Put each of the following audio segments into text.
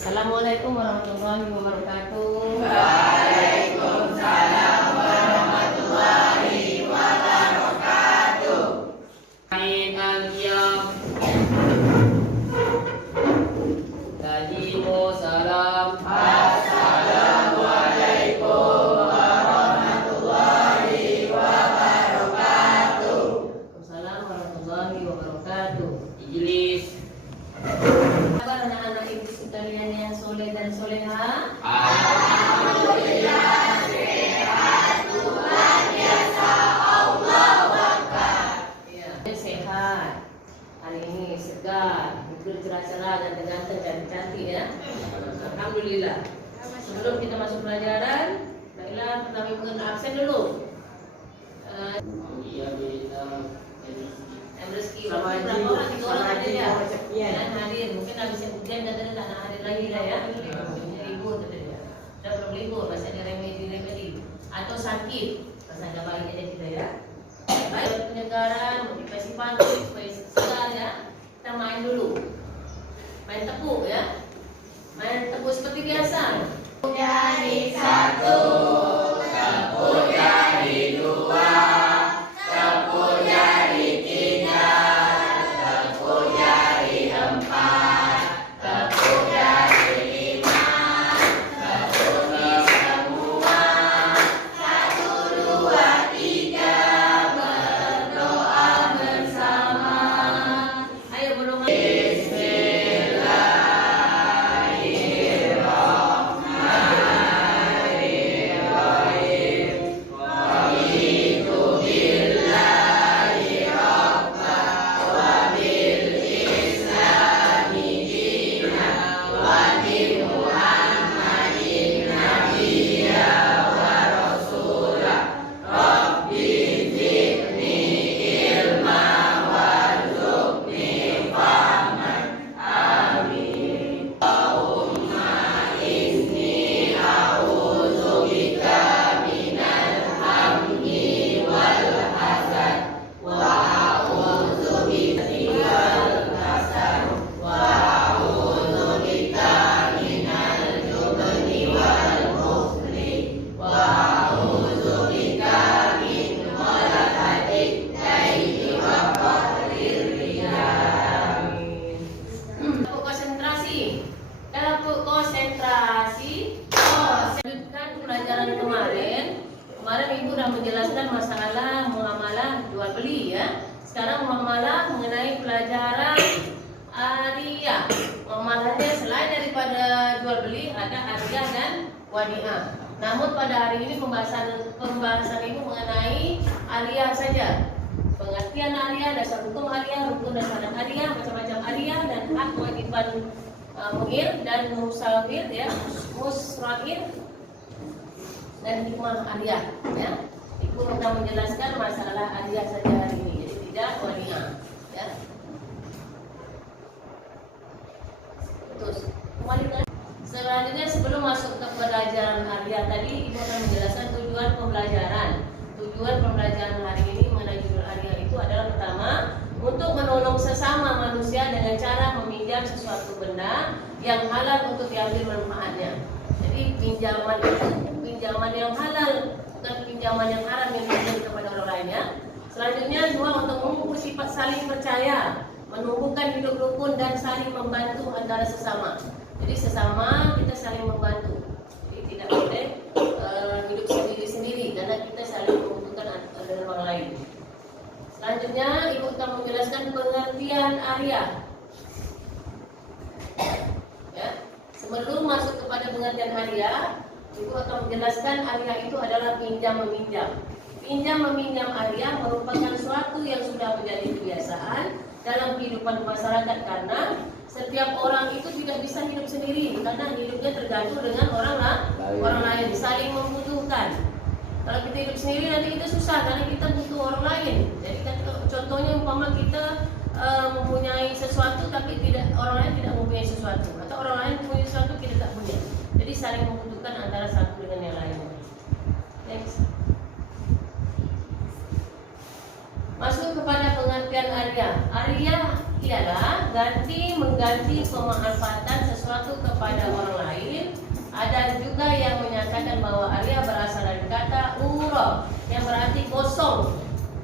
Assalamualaikum warahmatullahi wabarakatuh. Waalaikumsalam warahmatullahi wabarakatuh. Salam. Assalamualaikum warahmatullahi wabarakatuh. Assalamualaikum warahmatullahi wabarakatuh. Ijlis. Kabar anak-anak ibu sekalian yang soleh dan soleha? Alhamdulillah sehat, Tuhan biasa Allah wakar. Ya, sehat. Hari ini segar, hidup cerah-cerah dan ganteng dan cantik ya. Alhamdulillah. Sebelum kita masuk pelajaran, baiklah pertama ibu kena absen dulu. Rezeki berapa orang? 3 orang ada ya. Dan hadir, mungkin habis ujian dan tak nak hadir lagi lah ya. Libur katanya. Dah belum libur, masih ada remedi atau sakit, masih ada balik aja kita ya. Baik penyegaran, motivasi pagi supaya segar ya. Kita main dulu. Main tepuk ya. Main tepuk seperti biasa. Jadi satu, tepuk jadi dua, tepuk jadi tiga, tepuk jadi empat, tepuk jadi lima, tepuk di semua. Satu, dua, tiga, berdoa bersama. Ayo belum. Kemarin ibu sudah menjelaskan masalah muamalah jual beli ya. Sekarang muamalah mengenai pelajaran ariyah. Muamalahnya selain daripada jual beli ada ariyah dan wadiah. Namun pada hari ini pembahasan ibu mengenai ariyah saja. Pengertian ariyah, dasar hukum ariyah, rukun dan syarat ariyah, macam-macam ariyah dan hak kewajiban mu'ir dan musawir ya, musra'ir dan hikmah ariyah ya. Ibu sudah menjelaskan masalah ariyah saja hari ini, jadi tidak wadiah ya. Terus selanjutnya sebelum masuk ke pelajaran ariyah tadi, ibu akan menjelaskan tujuan pembelajaran. Tujuan pembelajaran hari ini mengenai judul ariyah itu adalah pertama, untuk menolong sesama manusia dengan cara meminjam sesuatu benda yang halal untuk diambil manfaatnya. Jadi pinjaman itu pinjaman yang halal, bukan pinjaman yang haram yang diberikan kepada orang lainnya. Selanjutnya dua, untuk mengukur sifat saling percaya, menumbuhkan hidup rukun dan saling membantu antara sesama. Jadi sesama kita saling membantu. Jadi tidak boleh hidup sendiri-sendiri karena kita saling membutuhkan dengan orang lain. Selanjutnya ibu akan menjelaskan pengertian ariyah. Ya. Sebelum masuk kepada pengertian ariyah, ibu akan menjelaskan ariyah itu adalah pinjam meminjam. Pinjam meminjam ariyah merupakan suatu yang sudah menjadi kebiasaan dalam kehidupan masyarakat karena setiap orang itu tidak bisa hidup sendiri karena hidupnya tergantung dengan orang lain, saling membutuhkan. Kalau kita hidup sendiri nanti kita susah karena kita butuh orang lain. Jadi contohnya umpama kita mempunyai sesuatu tapi orang lain tidak mempunyai sesuatu, atau orang lain mempunyai sesuatu kita tak punya. Jadi saling membutuhkan antara satu dengan yang lain. Next. Masuk kepada pengertian ariyah. Ariyah ialah mengganti pemanfaatan sesuatu kepada Mudhaf yang berarti kosong.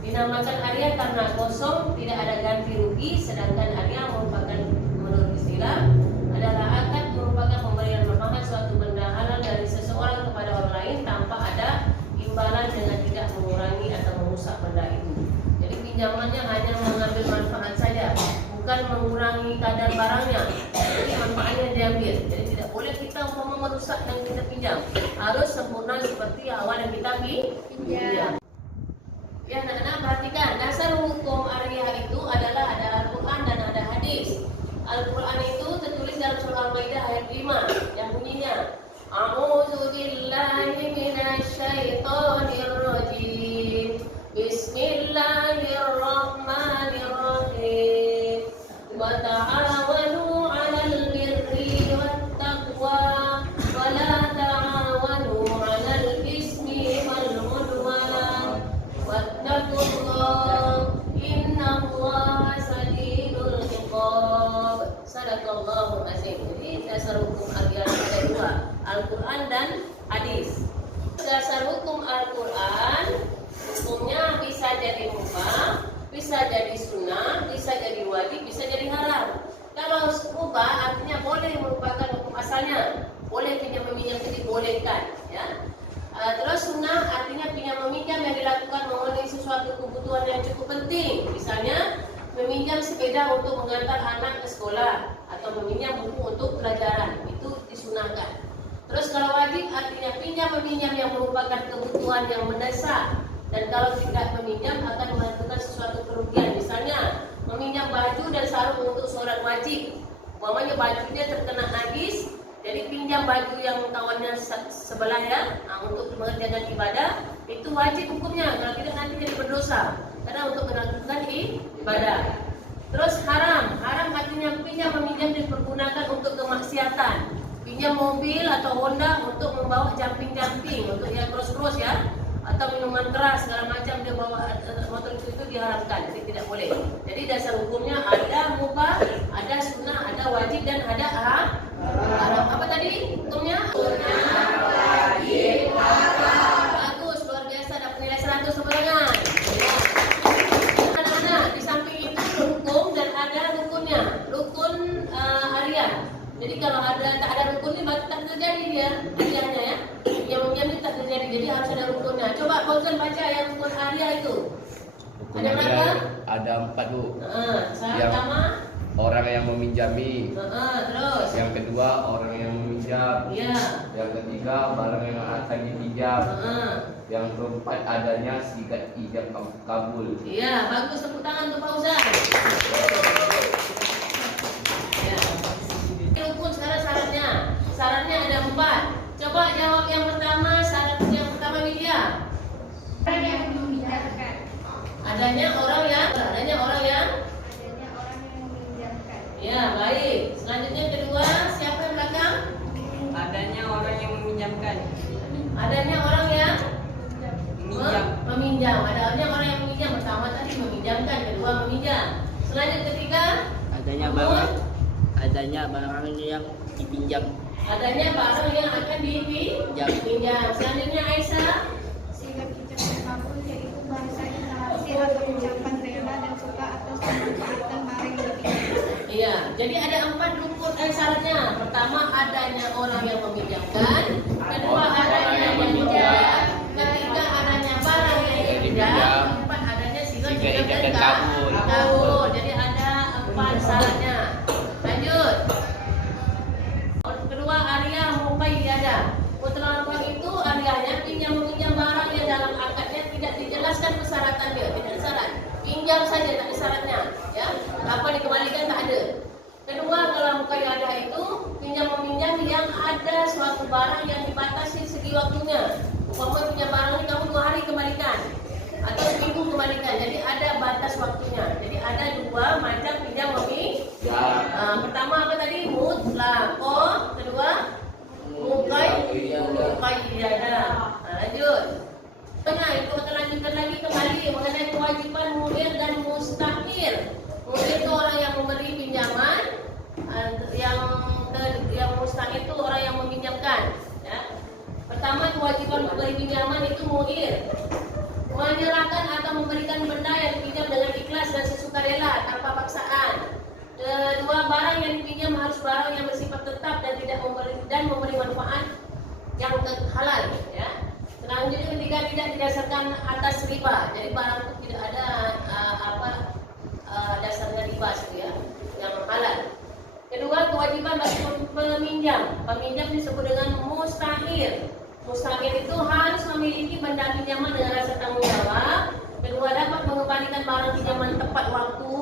Dinamakan Arya karena kosong, tidak ada ganti rugi. Sedangkan Arya merupakan menurut istilah adalah akad merupakan pemberian manfaat suatu benda halal dari seseorang kepada orang lain tanpa ada imbalan dengan tidak mengurangi atau merusak benda itu. Jadi pinjamannya hanya mengambil manfaat saja, bukan mengurangi kadar barangnya. Jadi manfaatnya diambil. Jadi tidak boleh kita merusak yang kita pinjam. Harus sempurna seperti awal yang kita pinjam. Ya, anak-anak perhatikan, dasar hukum Arya itu adalah ada Al-Quran dan ada hadis. Al-Quran itu tertulis dalam surah Al-Maidah ayat 5 yang bunyinya A'udzu billahi minasyaitonir rajim. Bismillahirrahmanirrahim. Wa ta'awanu 'alal birri wat taqwa wa la ta'awanu 'alal ismi wal 'udwan. Wattaqullah innallaha sadidul iqab. Sadaqallahul azim. Jadi dasar hukum Arya ada dua, Al-Quran dan hadis. Dasar hukum Al-Quran hukumnya bisa jadi mubah, bisa jadi sunnah, bisa jadi wajib, bisa jadi haram. Kalau mubah artinya boleh merupakan hukum asalnya, boleh pinjam meminjam itu dibolehkan, ya. Terus sunnah artinya pinjam meminjam yang dilakukan memenuhi sesuatu kebutuhan yang cukup penting. Misalnya meminjam sepeda untuk mengantar anak ke sekolah atau meminjam buku untuk pelajaran, itu disunahkan. Terus kalau wajib artinya pinjam meminjam yang merupakan kebutuhan yang mendesak, dan kalau tidak meminjam akan melakukan sesuatu kerugian. Misalnya meminjam baju dan sarung untuk sholat wajib, umpamanya bajunya terkena najis, jadi pinjam baju yang kawannya sebelah ya, untuk mengerjakan ibadah, itu wajib hukumnya. Kalau tidak nanti jadi berdosa karena untuk melakukan ibadah. Terus haram artinya pinjam meminjam dipergunakan untuk kemaksiatan. Pinjam mobil atau Honda untuk membawa jumping untuk ya cross ya, atau minuman keras segala macam dia bawa motor itu diharamkan, jadi tidak boleh. Jadi dasar hukumnya ada mubah, ada sunnah, ada wajib dan ada haram. Apa tadi hukumnya? Wajib, haram. Bagus, luar biasa, dapat nilai 100 sama dengan. Anak-anak, di samping itu hukum dan ada rukunnya, rukun Arya. Jadi kalau tak ada rukunnya tak terjadi dia Aryanya ya. Yang ini tak terjadi, jadi harus ada rukunnya. Coba Fauzan baca yang rukun Arya itu. Hukum Ada berapa? Ada 4 Bu. Syarat pertama orang yang meminjami. Terus Yang kedua orang yang meminjam. iya. Yang ketiga barang yang akan dipinjam. Yang keempat adanya sigat ijab kabul. Iya, bagus, tepuk tangan untuk Fauzan. Ya. Rukun sekarang syaratnya. Syaratnya ada 4. Coba jawab yang pertama, syarat yang pertama Widya. Orang yang meminjamkan. Adanya orang yang meminjamkan. ya, baik. Selanjutnya kedua, siapa yang belakang? Adanya orang yang meminjamkan. Adanya orang yang Meminjam. meminjam. Adanya orang yang meminjam. Pertama tadi meminjamkan, kedua meminjam. Selanjutnya ketiga, adanya barang yang dipinjam. adanya barang yang akan dipinjam. Selanjutnya Aisyah. Sehingga pinjam dan kabul yaitu bahasa inhalasi atau ucapan rela dan suka atas kemanfaatan barang yang dipinjam. Iya, jadi ada 4 rukun syaratnya. Pertama adanya orang yang meminjamkan, kedua adanya yang meminjam, ketiga adanya barang yang dipinjam, keempat adanya sigat ijab dan kabul. Jadi ada 4 syaratnya. Lanjut. Kedua Arya muqayyadah. Mutlaqan itu Aryanya pinjam meminjam barang yang dalam akadnya tidak dijelaskan persyaratan dia, tidak ada syarat. Pinjam saja tak ada syaratnya, ya. Apa dikembalikan tak ada. Kedua, kalau muqayyadah itu pinjam meminjam yang ada suatu barang yang dibatasi segi waktunya. Umpama pinjam barang ini kamu 2 hari kembalikan atau seminggu kembalikan. Jadi ada batas waktunya. Jadi ada 2 macam pinjam meminjam. Pertama apa tadi? Mutlaqah. Kedua muqayyadah. Lanjut. Itu akan lanjutkan lagi kembali mengenai kewajiban mudir dan mustahil. Mudir itu orang yang memberi pinjaman, yang mustahil itu orang yang meminjamkan. Ya. Pertama kewajiban memberi pinjaman itu mudir. harus barang yang bersifat tetap dan memberi manfaat yang halal, ya. Selanjutnya ketiga, tidak didasarkan atas riba. Jadi barang itu tidak ada dasarnya riba, ya, yang halal. Kedua, kewajiban bagi peminjam. Peminjam disebut dengan mustahil. Mustahil itu harus memiliki benda pinjaman dengan rasa tanggung jawab. Kedua, dapat mengembalikan barang pinjaman tepat waktu.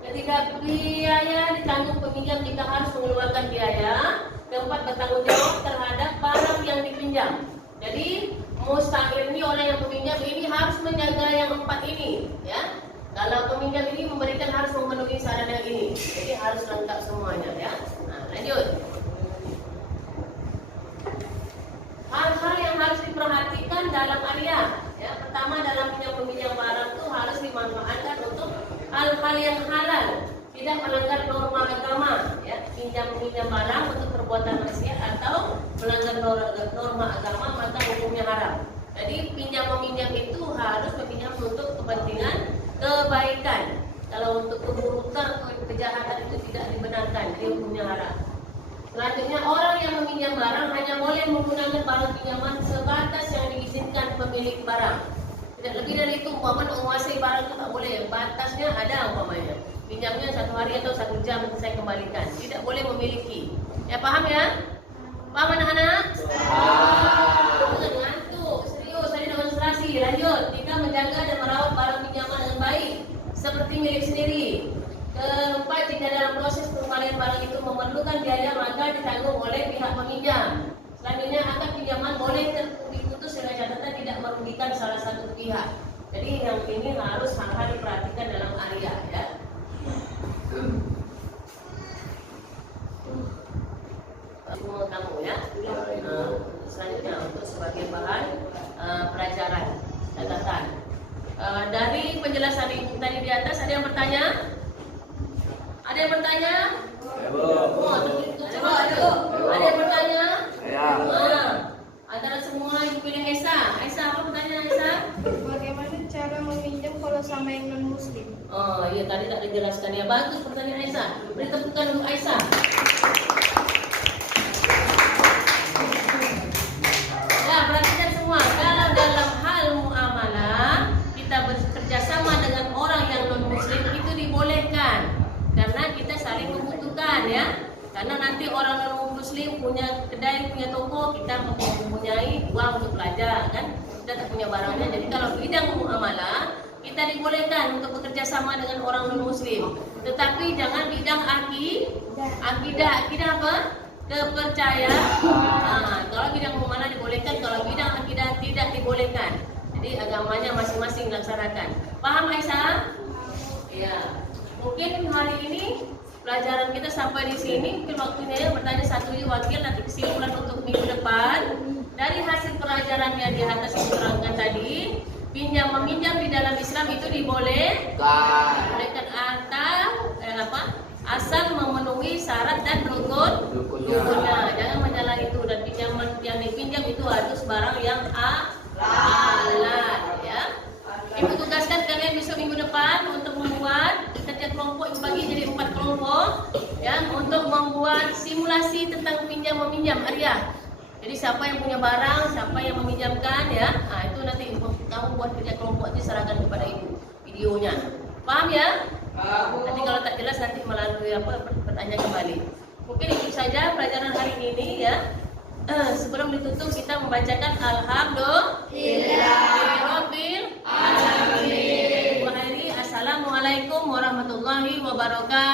Ketiga, biaya ditanggung peminjam jika harus mengeluarkan biaya. Keempat, bertanggung jawab terhadap barang yang dipinjam. Jadi mustahil ini orang yang peminjam ini harus menjaga yang empat ini, ya. Kalau peminjam ini memberikan harus memenuhi syarat yang ini, jadi harus lengkap semuanya, ya. Nah, lanjut. Hal-hal yang harus diperhatikan dalam arya, ya. Pertama, dalam peminjam barang itu harus dimanfaatkan untuk hal-hal yang halal, tidak melanggar norma agama, ya. Pinjam barang untuk perbuatan maksiat atau melanggar norma agama, maka hukumnya haram. Jadi pinjam-meminjam itu harus meminjam untuk kepentingan kebaikan. Kalau untuk keburukan, kejahatan itu tidak dibenarkan, jadi hukumnya haram. Selanjutnya, orang yang meminjam barang hanya boleh menggunakan barang pinjaman sebatas yang diizinkan pemilik barang. Tidak lebih dari itu, umpamanya menguasai barang itu tak boleh. Batasnya ada umpamanya. Pinjamnya 1 hari atau 1 jam saya kembalikan. Tidak boleh memiliki. Ya, paham ya? Paham anak-anak? Jangan ngantuk. Serius, tadi demonstrasi. Lanjut. 3, menjaga dan merawat barang pinjaman dengan baik seperti milik sendiri. Keempat, jika dalam proses pengembalian barang itu memerlukan biaya, maka ditanggung oleh pihak peminjam. Selanjutnya, akad pinjaman boleh diputus dengan catatan tidak merugikan salah satu pihak. Jadi yang ini harus hal-hal diperhatikan dalam arya, ya. Kamu, ya. Selanjutnya untuk sebagai bahan pelajaran catatan. Dari penjelasan ibu tadi di atas, ada yang bertanya? Ada yang bertanya? Coba, ada yang bertanya? Antara semua ibu pilih Aisyah. Aisyah, apa pertanyaan Aisyah? Bagaimana cara meminjam kalau sama yang non muslim? Oh iya, tadi tak dijelaskan ya. Bagus pertanyaan Aisyah. Beri tepukan untuk Aisyah. Ya, perhatikan semua. Kalau dalam hal muamalah kita bekerja sama dengan orang yang non muslim itu dibolehkan, karena kita saling membutuhkan, ya. Karena nanti orang non muslim punya kedai, punya toko, kita mempunyai uang untuk belanja, kan? Kita tak punya barangnya. Jadi kalau bidang muamalah kita dibolehkan untuk bekerja sama dengan orang non muslim. Tetapi jangan bidang akidah apa? Kepercayaan. Nah, kalau bidang muamalah dibolehkan, kalau bidang akidah tidak dibolehkan. Jadi agamanya masing-masing laksanakan. Paham Aisyah? Iya. Mungkin hari ini pelajaran kita sampai di sini. Mungkin waktunya ya bertanya satu wakil, nanti kesimpulan untuk minggu depan. Dari hasil pelajaran yang di atas diterangkan tadi, pinjam meminjam di dalam Islam itu dibolehkan asal memenuhi syarat dan rukunnya. Jangan menyalahi itu, dan pinjaman yang dipinjam itu harus barang yang halal, ya. Ibu tugaskan kalian besok minggu depan untuk membuat setiap kelompok bagi jadi 4 kelompok, ya, untuk membuat simulasi tentang pinjam meminjam arya. Jadi siapa yang punya barang, siapa yang meminjamkan, ya. Nah, itu nanti kamu buat kerja kelompok itu serahkan kepada ibu videonya. Paham ya? Nanti kalau tak jelas nanti melalui bertanya kembali. Mungkin itu saja pelajaran hari ini, ya. Sebelum ditutup kita membacakan Alhamdulillahirabbil alamin. Assalamualaikum warahmatullahi wabarakatuh.